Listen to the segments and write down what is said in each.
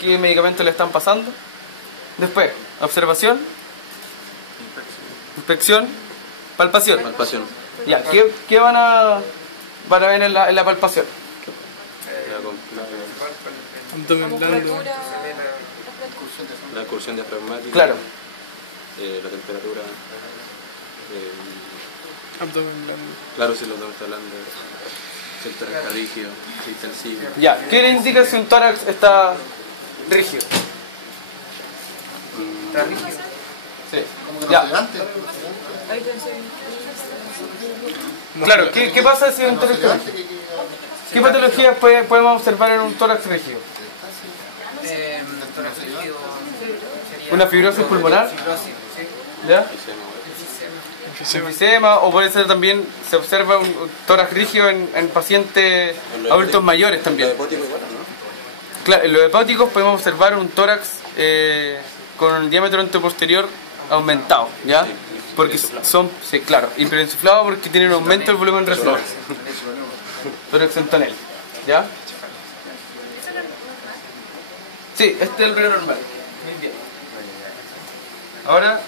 qué medicamento le están pasando. Después, observación, inspección, palpación. Ya, ¿qué van a ver en la palpación? La excursión diafragmática. Claro. La temperatura. Abdomen blando. Claro, si el abdomen está blando. Si el tórax está rígido, si está sensible. Ya, ¿qué le indica si un tórax está rígido? ¿Está rígido? Sí. Como que no Ya. se levante. Claro, ¿qué pasa si un tórax está rígido? ¿Qué patologías podemos observar en un tórax rígido? Tórax rígido sería ¿Una fibrosis pulmonar? fibrosis, sí. ¿Ya? Enfisema, o puede ser también, se observa un tórax rígido en pacientes adultos mayores también. Lo hepático igual, ¿no? Claro, en los hepáticos podemos observar un tórax con el diámetro anteposterior aumentado, ¿ya? Porque son, sí, claro, hiperinsuflado porque tienen un aumento del volumen resonante. Tórax en tonel, ¿ya? Sí, este es el reloj normal. Muy bien. Ahora,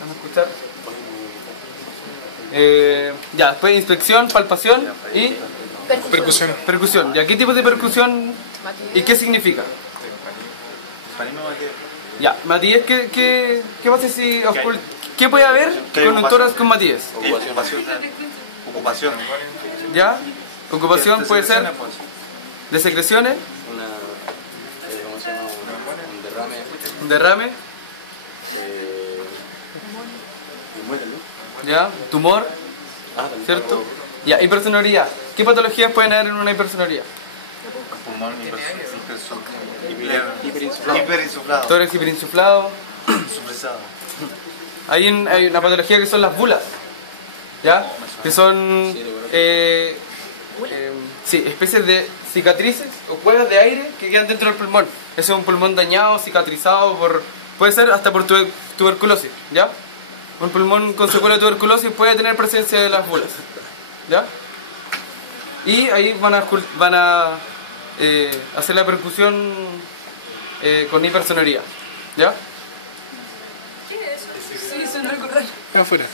vamos a escuchar. Ya, después inspección, palpación y Percusión. percusión. ¿Ya qué tipo de percusión y qué significa? Ya, Matías, ¿qué pasa si qué puede haber con un tórax con Matías? Ocupación. ¿Ya? Ocupación puede ser de secreciones, ¿Cómo se llama? Un derrame. un derrame, Y muere, ¿no? ¿ya? Tumor, También. ¿cierto? Ya, hipersonoridad. ¿Qué patologías pueden haber en una hipersonoridad? Pulmón Hiperinsuflado. hiperinsuflado. Tórax hiperinsuflado. Supresado. Hay una patología que son las bulas, ¿ya? Que son sí, especies de cicatrices o cuevas de aire que quedan dentro del pulmón. Ese es un pulmón dañado, cicatrizado, puede ser hasta por tuberculosis, ¿ya? Un pulmón con secuela de tuberculosis puede tener presencia de las bulas, ¿ya? Y ahí van a hacer la percusión con hipersonoridad, ¿ya? Sí, son recordar. Afuera.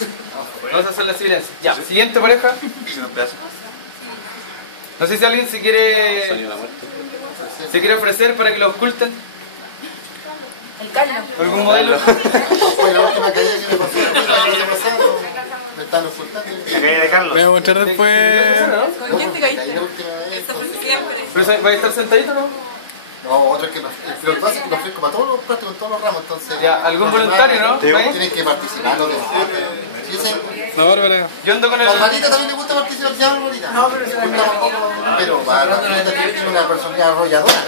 Vamos a hacer la silencio. Ya, siguiente pareja. Hicieron pedazos. No sé si alguien se quiere ofrecer para que lo oculten. El caldo. ¿Algún modelo? Fue la última caída que me pasó el año pasado. Me están ocultando. La calle de Carlos. Me voy a mostrar después. ¿Con quién te caíste? Caí la última vez. Esta fue siempre. ¿Pero va a estar sentadito, no? No, otro es que lo que pasa es que nos fui como a todos los prácticos, en todos los ramos, entonces. Ya, ¿algún voluntario, no? Tienen que participar los demás. Sí, sí. La Bárbara. Yo ando con el... A Marita también le gusta participar, ya Marita. No, pero se gusta un poco. Pero para Marita tiene una personalidad arrolladora.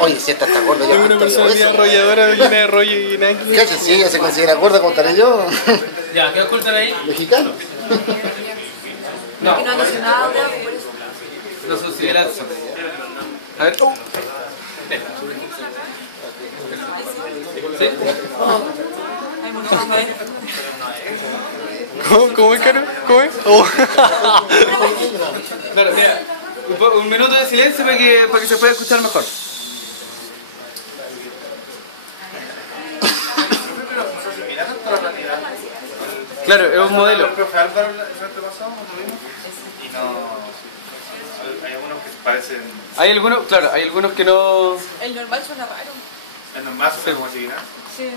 Oye, si esta está gorda ya. Tengo una personalidad arrolladora llena de rollo y llena de... ¿Qué hace? Si ella se considera gorda, como estaré yo. Ya, ¿qué ocultan ahí? Mexicano. No, Que no ando sin nada, bravo, por eso. no son similares. A ver. ¿Sí? Hay muchos de ¿Cómo es, Caro? ¿Cómo es? Oh. Claro, mira, un minuto de silencio para que se pueda escuchar mejor. Claro, es un modelo. El profe Álvaro el antepasado cuando vimos y no. Hay algunos que parecen. Hay algunos, claro, hay algunos que no... El normal suena raro. Es normal, son como así, ¿no? Sí.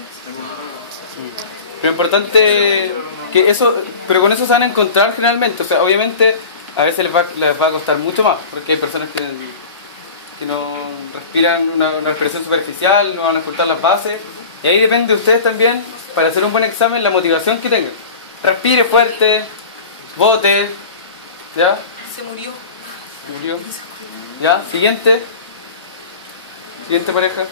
Lo importante que eso, pero con eso se van a encontrar generalmente, o sea, obviamente a veces les va a costar mucho más, porque hay personas que no respiran una respiración superficial, no van a ocultar las bases, y ahí depende de ustedes también, para hacer un buen examen, la motivación que tengan. Respire fuerte, bote, ¿ya? Se murió. Murió. ¿Ya? Siguiente. Siguiente pareja.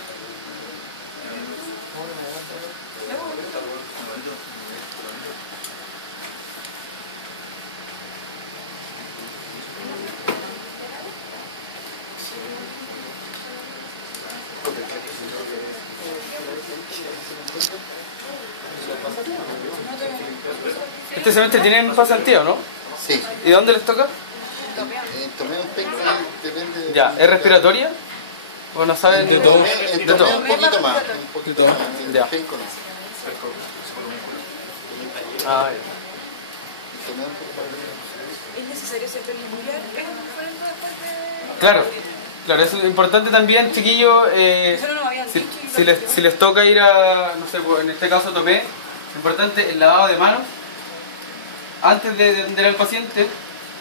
Este semestre tienen pasantía, ¿no? Sí. ¿Y dónde les toca? Tomé un peco, depende de Ya, ¿es respiratoria? ¿O no saben? De todo. En De todo. un poquito más. Un poquito más. Ya. Penco no. Ah, ya. ¿Es necesario ser perpendicular? ¿Es un diferente después de...? Claro, claro, eso es importante también, chiquillos. Eso no nos habían Si, dicho. si les toca ir a, no sé, pues, en este caso tomé, importante el lavado de manos antes de atender al paciente,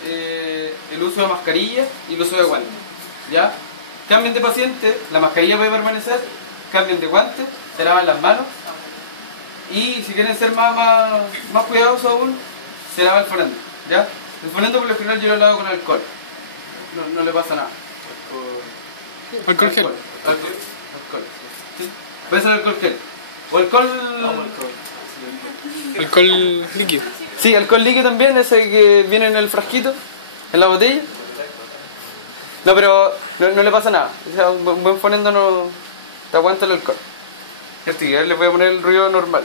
el uso de mascarilla y el uso de guantes. ¿Ya? Cambien de paciente, la mascarilla puede permanecer, cambien de guantes, se lavan las manos y si quieren ser más cuidadosos aún, se lava el fonendo. ¿Ya? El fonendo por lo general yo lo lavo con alcohol, no le pasa nada. Alcohol gel. Alcohol. ¿Sí? Puede ser alcohol gel. O alcohol... Alcohol líquido. Sí, alcohol líquido también, ese que viene en el frasquito, en la botella. No, pero no le pasa nada. O sea, un buen fonendo no te aguanta el alcohol. Cierto, y a ver, le voy a poner el ruido normal.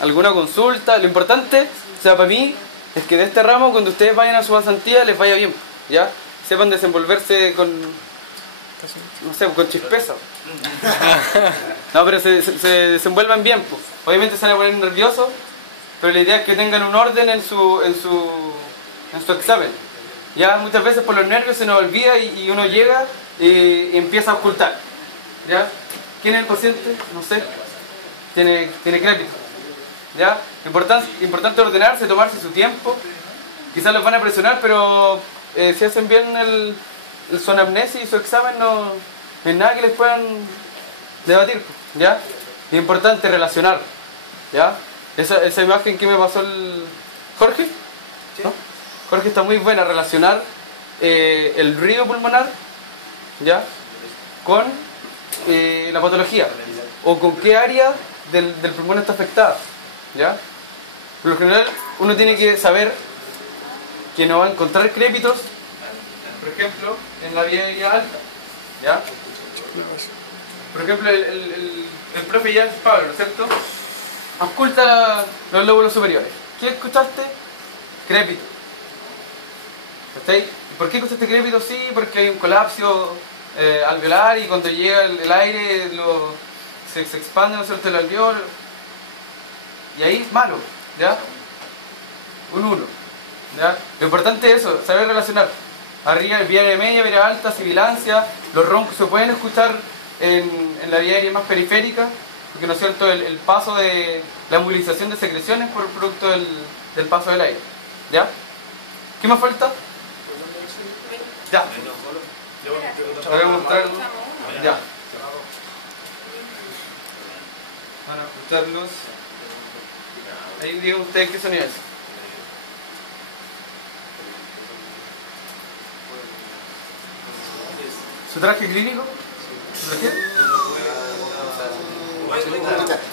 ¿Alguna consulta? Lo importante, o sea, para mí, es que de este ramo, cuando ustedes vayan a su pasantía, les vaya bien, ¿ya? Sepan desenvolverse con, no sé, con chispeza. No, pero se desenvuelvan bien, pues. Obviamente se van a poner nerviosos, pero la idea es que tengan un orden en su examen. Ya muchas veces por los nervios se nos olvida y uno llega y empieza a ocultar. ¿Ya? ¿Quién es el paciente? No sé. Tiene crédito. ¿Ya? Importante ordenarse, tomarse su tiempo. Quizás los van a presionar, pero si hacen bien su anamnesis y su examen, no es nada que les puedan debatir. ¿Ya? Es importante relacionar. ¿Ya? Esa imagen que me pasó el Jorge, ¿no? Jorge está muy buena, relacionar el ruido pulmonar, ¿ya? Con la patología o con qué área del pulmón está afectada, ¿ya? Por lo general uno tiene que saber que no va a encontrar crépitos, por ejemplo, en la vía aérea alta, ¿ya? Por ejemplo, el profe ya es Pablo, ¿no es cierto? Ausculta los lóbulos superiores. ¿Qué escuchaste? Crépito. ¿Estáis? ¿Por qué escuchaste crépito? Sí, porque hay un colapso alveolar y cuando llega el aire se expande, ¿no es cierto?, el alveolo. Y ahí es malo, ¿ya? Un 1. ¿Ya? Lo importante es eso, saber relacionar. Arriba, vía aérea media, vía alta, sibilancia. Los roncos se pueden escuchar en la vía aérea más periférica, porque, ¿no es cierto?, el paso de la movilización de secreciones por producto del paso del aire. ¿Ya? ¿Qué más falta? Ya. Voy a mostrar. Ya. Van a ajustarlos. Ahí digan ustedes qué sonido es. ¿Su traje clínico? ¿Su traje?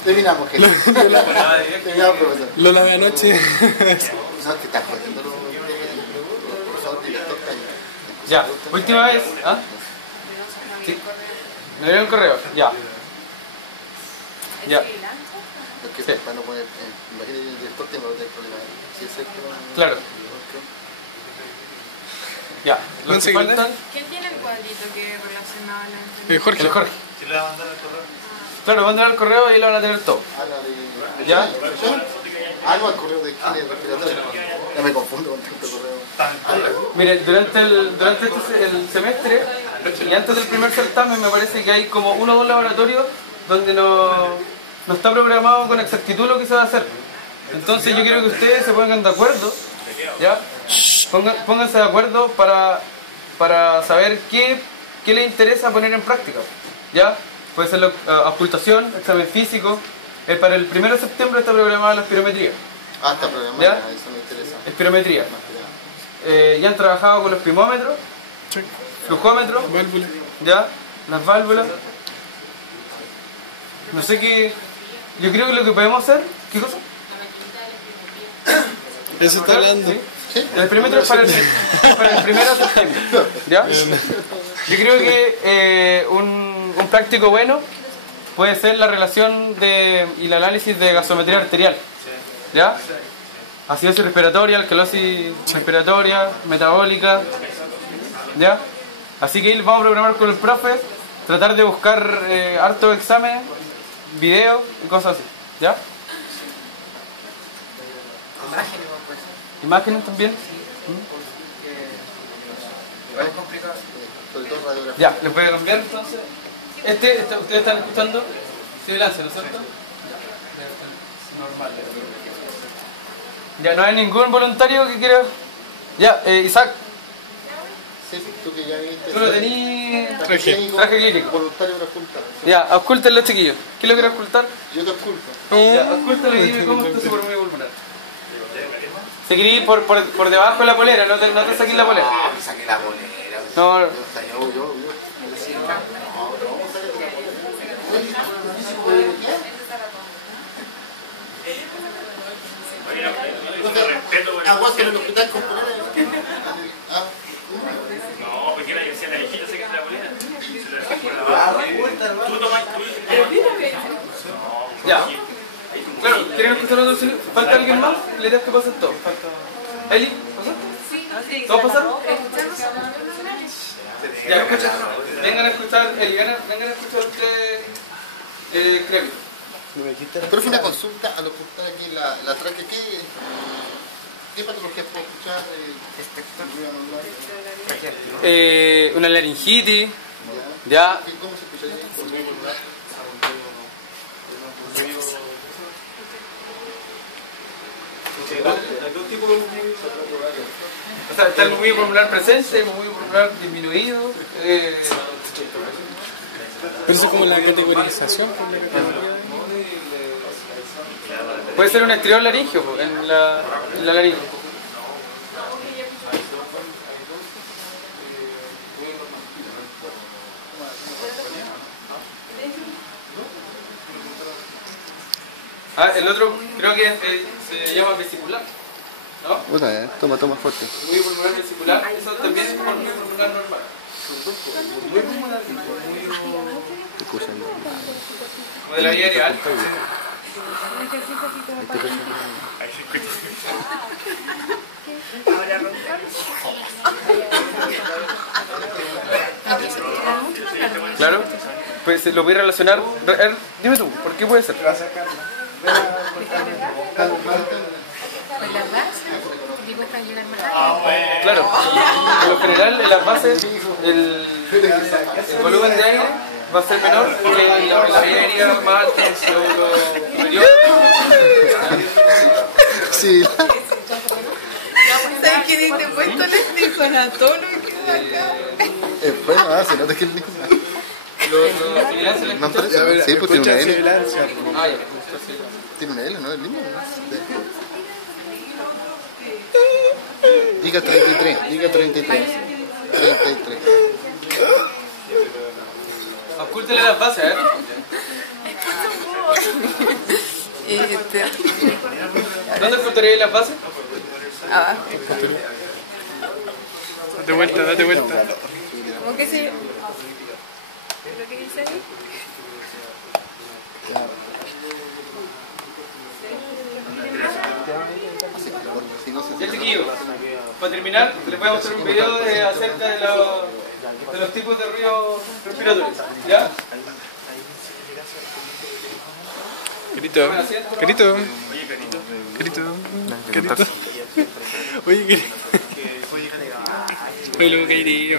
Terminamos, que terminamos, profesor. Lo lavé anoche. No, es que está jodiendo los profesores, director, Ya, última vez. ¿Ah? Sí. Me dieron el correo. Ya. Ya. Porque Sí. para no poner, imagínate el director tiene problema. Si es el tema. Claro. Ya. Los ¿No que sé qué faltan. ¿Quién tiene el cuadrito que relacionaba la enfermedad? Jorge. El Jorge. Si le va a mandar el correo. Claro, mandan el correo y ahí lo van a tener todo. ¿Ya? No, el correo de quién es respiratorio. Ya me confundo con tanto correo. Miren, durante el semestre y antes del primer certamen me parece que hay como 1 o 2 laboratorios donde no está programado con exactitud lo que se va a hacer. Entonces yo quiero que ustedes se pongan de acuerdo, ¿ya? Pónganse de acuerdo para saber qué les interesa poner en práctica, ¿ya? Puede ser auscultación, examen físico. Para el 1 de septiembre está programada la espirometría. Ah, está programado, ¿Ya? eso me interesa. Espirometría. Ya han trabajado con los primómetros, Sí. flujómetros, Válvula. ¿ya? Las válvulas. No sé qué. Yo creo que lo que podemos hacer. ¿Qué cosa? Eso está hablando. ¿Sí? El espirómetro es para el 1 de septiembre. ¿Ya? Yo creo que un práctico bueno puede ser la relación y el análisis de gasometría arterial. ¿Ya? acidosis respiratoria, alcalosis respiratoria, metabólica, ¿ya? Así que ahí vamos a programar con el profe, tratar de buscar hartos exámenes, videos y cosas así, ¿ya? Imágenes, pues. Imágenes también. Es complicado. Sobre todo radiografía. Ya, les voy a cambiar entonces. Ustedes están escuchando sibilancia, ¿no es cierto? Normal. Ya, no hay ningún voluntario que quiera. Ya, Isaac, Sí, tú que ya viste. tú lo tenías. Traje. Traje clínico. Voluntario para ocultar. Ya, oculten los chiquillos. ¿Quién lo quiere ocultar? Yo te oculto. Ya, ocúltalo y dime cómo está su hormiguero pulmonar. Se quiere ir por debajo de la polera, no te saques la polera. Ah, me saqué la bolera. No, Yo. Aguanta en el hospital con polera. No, porque la decía la viejita se queda la bolera. Tú tomas. ya. Claro, ¿quieren escuchar otro sonido? ¿Falta alguien más? La idea es que pasen todos. Falta. ¿Eli? ¿Pasa? ¿Todos pasaron? Ya, escuchen. Vengan a escuchar, Eli, vengan a escuchar ustedes. Creo. Pero fue una consulta al ocultar aquí la tráquea. ¿Qué patología puedo escuchar? Una laringitis. Ya. ¿Cómo se escucharía? O sea, está el movimiento pulmonar presente, el movimiento pulmonar disminuido. Pero eso es como la categorización. Puede ser un exterior laringio en la laringe. El otro creo que se llama vesicular, ¿no? Toma fuerte. Muy pulmonar vesicular, eso también es como un pulmonar normal. Muy pulmonar, como de la vía aérea. Ahora roncar. Claro, pues lo voy a relacionar. Dime tú, ¿por qué puede ser? Con la base, tipo están llegando más. Claro, por lo general en las bases el volumen de aire va a ser menor que en la vía aérea más alta, superior. Sí. ¿Sabes que ni te he puesto el estrifonatono que queda acá? Bueno, se nota que el mismo. No parece. Sí, pues tiene una L. Ah, ya. Tiene una L, ¿no? El mismo. Diga 33. 33. Ocúltele las bases, ¿eh? ¿Dónde ocultaríais las bases? Abajo. Date vuelta. ¿Cómo que sí? ¿Lo que dice ahí? Ya, chiquillos, para terminar, les voy a mostrar un video acerca de los tipos de ruidos respiratorios. ¿Ya? Carito. Oye, Carito. Oye, luego Carito.